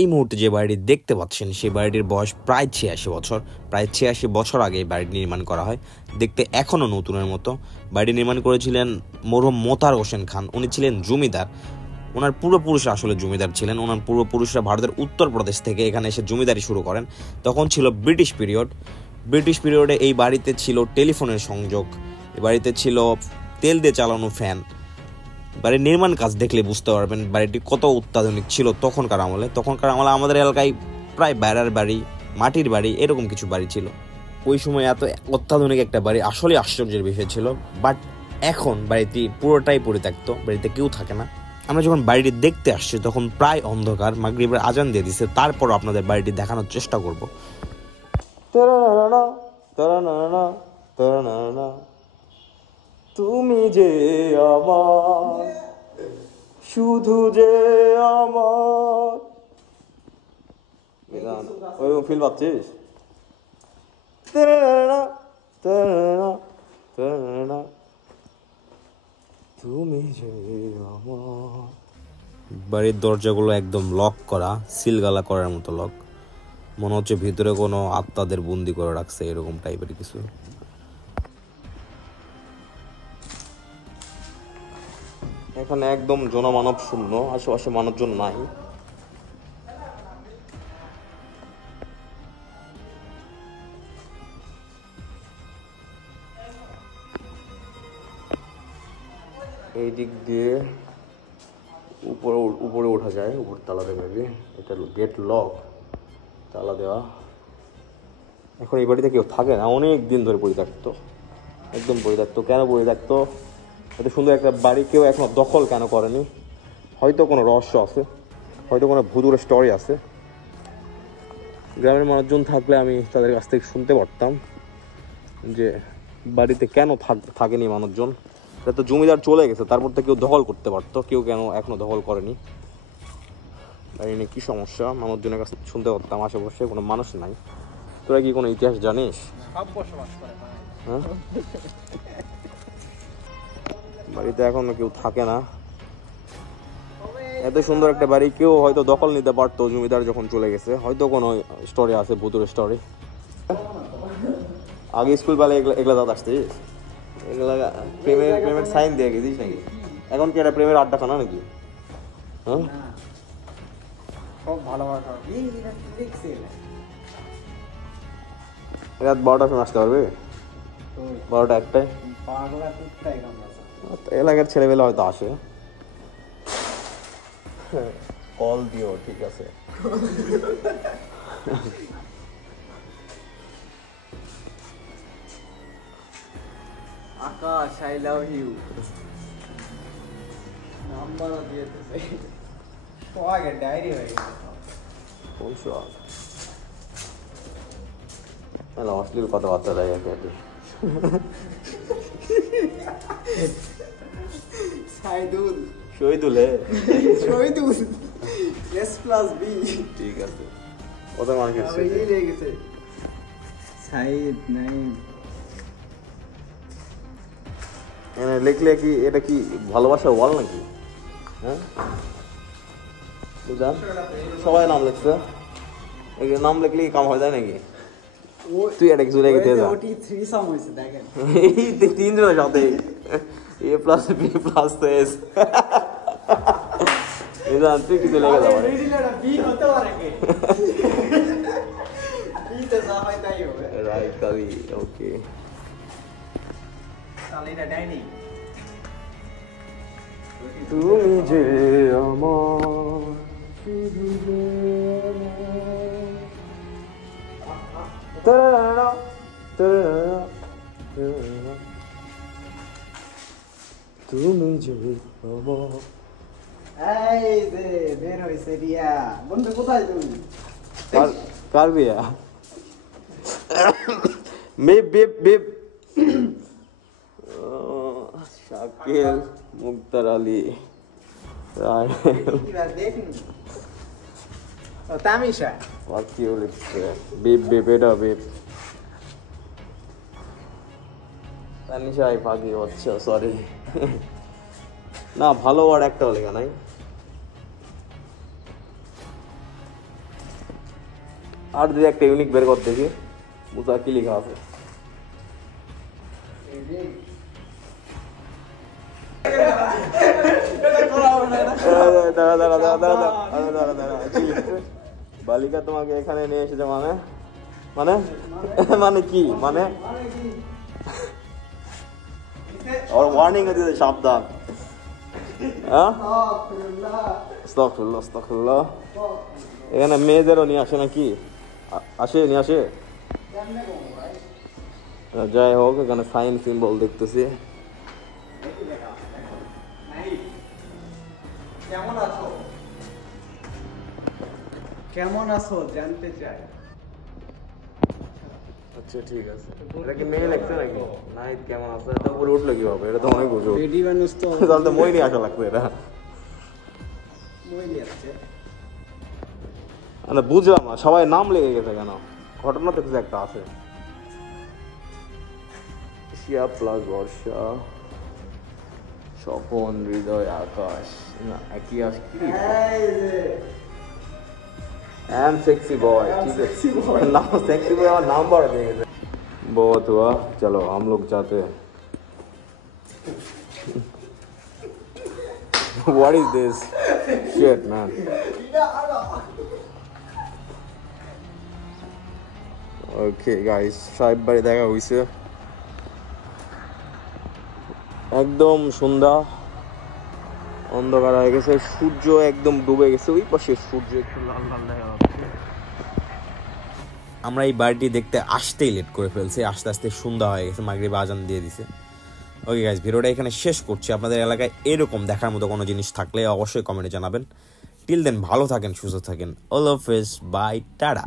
এই মুহূর্তে যে বাড়িটি দেখতে পাচ্ছেন সেই বাড়িটির বয়স প্রায় 86 বছর। প্রায় 86 বছর আগে এই বাড়িটি নির্মাণ করা হয়। দেখতে এখনও নতুনের মতো। বাড়িটি নির্মাণ করেছিলেন মরহুম মোতার হোসেন খান। উনি ছিলেন জমিদার। ওনার পূর্বপুরুষরা আসলে জমিদার ছিলেন। ওনার পূর্বপুরুষরা ভারতের উত্তরপ্রদেশ থেকে এখানে এসে জমিদারি শুরু করেন। তখন ছিল ব্রিটিশ পিরিয়ড। ব্রিটিশ পিরিয়ডে এই বাড়িতে ছিল টেলিফোনের সংযোগ, এই বাড়িতে ছিল তেল দিয়ে চালানো ফ্যান। বাড়ির নির্মাণ কাজ দেখলে বুঝতে পারবেন বাড়িটি কত অত্যাধুনিক ছিল তখনকার আমলে। আমাদের এলাকায় প্রায় বেড়ার বাড়ি, মাটির বাড়ি, এরকম কিছু বাড়ি ছিল। ওই সময় এত অত্যাধুনিক একটা বাড়ি আসলে আশ্চর্যের বিষয় ছিল। বাট এখন বাড়িটি পুরোটাই পরিত্যক্ত, বাড়িতে কেউ থাকে না। আমরা যখন বাড়িটি দেখতে আসছি তখন প্রায় অন্ধকার, মাগরিবের আজান দিয়ে দিচ্ছে। তারপর আপনাদের বাড়িটি দেখানোর চেষ্টা করব। তুমি যে আমার, শুধু যে আমার, ওই ফিল পাচ্ছিস? তুমি যে আমার। বাড়ির দরজাগুলো একদম লক করা, সিলগালা করার মতো লক। মনে হচ্ছে ভিতরে কোনো আত্মাদের বন্দি করে রাখছে, এরকম টাইপের কিছু। এখানে একদম জনমানব শূন্য, আশেপাশে মানুষজন নাই। এই দিক দিয়ে উপরে ওঠা যায়, উপর তালা দেবে। এটা গেট লক, তালা দেওয়া। এখন এই বাড়িতে কেউ থাকে না, অনেক দিন ধরে পরিত্যক্ত, একদম পরিত্যক্ত। কেন পরিত্যক্ত? এত সুন্দর একটা বাড়ি কেউ এখনো দখল কেন করেনি? হয়তো কোনো রহস্য আছে, হয়তো কোনো ভুতুড়ে স্টোরি আছে। গ্রামের মানুষজন থাকলে আমি তাদের কাছ থেকে শুনতে পারতাম যে বাড়িতে কেন থাকেনি মানুষজন। এটা তো জমিদার চলে গেছে, তারপর তো কেউ দখল করতে পারতো, কেউ কেন এখনো দখল করেনি। বাড়ি নিয়ে কী সমস্যা মানুষজনের কাছে শুনতে পারতাম। আশেপাশে কোনো মানুষ নাই। তোরা কি কোনো ইতিহাস জানিস? হ্যাঁ, বাড়িতে এখনো কেউ থাকে না। এত সুন্দর একটা বাড়ি কেউ হয়তো দখল নিতে পারতো, জমিদার যখন চলে গেছে। হয়তো কোনো স্টোরি আছে, ভুতুরে স্টোরি। আগে স্কুল বেলা এগুলা দাঁত আসছিস? এগুলা প্রেমের সাইন দিয়ে গেছিস নাকি? এখন কি এটা প্রেমের আড্ডাখানা নাকি? হ্যাঁ, রাত 12টার সময় আসতে পারবে? 12টা 1টায় এলাকার ছেলেবেলা হয়তো আসে। কল দিও, ঠিক আছে? আকাশ, আই লাভ ইউ নাম্বারও দিয়েছে। সোহাগে ডায়েরি হয়ে গেছে। কোন সোহাগ? অশ্লীল কথাবার্তা দেয় আর কি। সাইদুল, শহীদুল, শহীদুল S+B, ঠিক আছে। কত মার্ক এসেছে? হয়ে গেছে সাইদ নাই। লিখলে কি এটা কি ভালোবাসার ওয়াল নাকি? হ্যাঁ, বুঝলাম। সবাই নাম লিখছে, নাম লিখলে কি কাম হয়ে যায় নাকি? তুই এটা কিছু লেগে দিয়ে যা। ওটি 3 সাম হইছে দেখেন। এই তিনজনের সাথে A+B+S। বুঝলাম, তুই কিছু লেগে যাবে। বি হতে পারে কি? বি তো যা হয় তাই হবে। রাইট কালি, ওকে। তাহলে এটা ডাইনি। তুমি যে আমার, শুধু যে আমার। তারা তারা তুমি যে আমার। এই যে বের হইছে রিয়া। বন্ধু কোথায় তুমি? কার বিয়া? মেপ বেপ বেপ। শাকিল, মুক্তার আলী, দেখুন তামিশা বাকিও লিখছে বেপ বেপ, এটা বেপ। তানিশাই ফাঁকি হচ্ছে, সরি। না, ভালো ওয়ার্ড একটাও লেখা নাই। আর যদি একটা ইউনিক বের করতে দেখি মুসা কি লেখা আছে বালিকা তোমাকে এখানে নিয়ে এসেছে মানে মানে মানে কি মানে और वार्निंग है सावधान আস্তাগফিরুল্লাহ আস্তাগফিরুল্লাহ এখানে মেয়েদেরও নিয়ে আসে নাকি আসে নিয়ে আসে যাই হোক এখানে সাইন সিম্বল দেখতেছি কেমন আছো জানতে চাই আচ্ছা ঠিক আছে এটা কি মেয়ে লাগছে নাকি নাইট কেমন আছে এটা উপরে উঠলো কিভাবে এটা তো অনেক বুঝো রেডি মানুষ তো তাহলে তো মই নিয়ে আসা লাগছে এটা মই নিয়ে আসছে মানে বুঝলাম না সবাই নাম লেগে গেছে কেন ঘটনা তো কিছু একটা আছে শিয়া প্লাস বর্ষা স্বপন হৃদয় আকাশ না একই আস কি I'm sexy boy ठीक है नाम sexy boy और नाम बढ़ देंगे बहुत हुआ चलो हम लोग जाते हैं what is this shit man okay guys সাহেব বাড়ি দেখা হইছে একদম সন্ধ্যা অন্ধকার হয়ে গেছে সূর্য একদম ডুবে গেছে ওই পাশে সূর্য একটু লাল লাল দেখা যাচ্ছে আমরা এই বাড়িটি দেখতে আসতেই লেট করে ফেলছি আস্তে আস্তে সন্ধ্যা হয়ে গেছে মাগরিব আজান দিয়ে দিছে ওকে গাইস ভিডিওটা এখানে শেষ করছি আপনাদের এলাকায় এরকম দেখার মতো কোনো জিনিস থাকলে অবশ্যই কমেন্টে জানাবেন টিল দেন ভালো থাকেন সুস্থ থাকেন অল অফ বাই টাটা